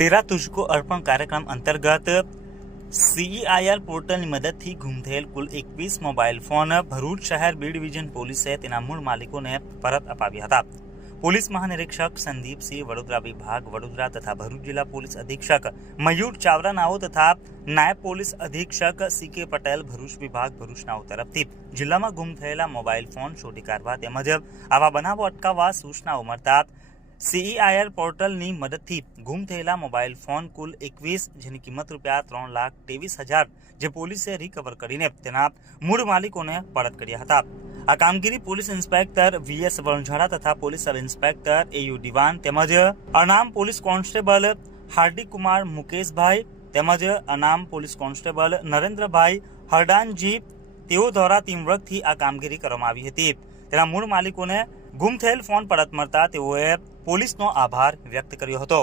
તેરા તુજકો અર્પણ કાર્યક્રમ અંતર્ગત સીઈઆઈઆર પોર્ટલની મદદથી ગુમ થયેલ કુલ એકવીસ મોબાઈલ ફોન ભરૂચ શહેર બી ડિવિઝન પોલીસે તેના મૂળ માલિકોને પરત અપાવ્યા હતા. પોલીસ મહાનિરીક્ષક સંદીપસિંહ વડોદરા વિભાગ, વડોદરા તથા ભરૂચ જિલ્લા પોલીસ અધિક્ષક મયુર ચાવરાનાઓ તથા નાયબ પોલીસ અધિક્ષક સી કે પટેલ ભરૂચ વિભાગ ભરૂચનાઓ તરફથી જિલ્લામાં ગુમ થયેલા મોબાઈલ ફોન શોધી કાઢવા તેમજ આવા બનાવો અટકાવવા સૂચનાઓ મળતા સીઈઆઈઆર પોર્ટલની મદદથી ગુમ થયેલા મોબાઈલ ફોન કુલ એકવીસ, જેની કિંમત રૂપિયા ત્રણ લાખ ત્રેવીસ હજાર, જે પોલીસે રિકવર કરીને તેના મૂળ માલિકોને પરત કર્યા હતા. આ કામગીરી પોલીસ ઇન્સ્પેક્ટર વીએસ વણઝાડા તથા police sub inspector AU Diwan તેમજ અનામ પોલીસ કોન્સ્ટેબલ હાર્દિક કુમાર મુકેશભાઈ તેમજ અનામ પોલીસ કોન્સ્ટેબલ નરેન્દ્રભાઈ હરડાનજી, તેઓ દ્વારા ટીમવર્કથી આ કામગીરી કરવામાં આવી હતી. તેના મૂળ માલિકોને ગુમ થયેલ ફોન પરત મળતા તેઓએ પોલીસનો આભાર વ્યક્ત કર્યો હતો.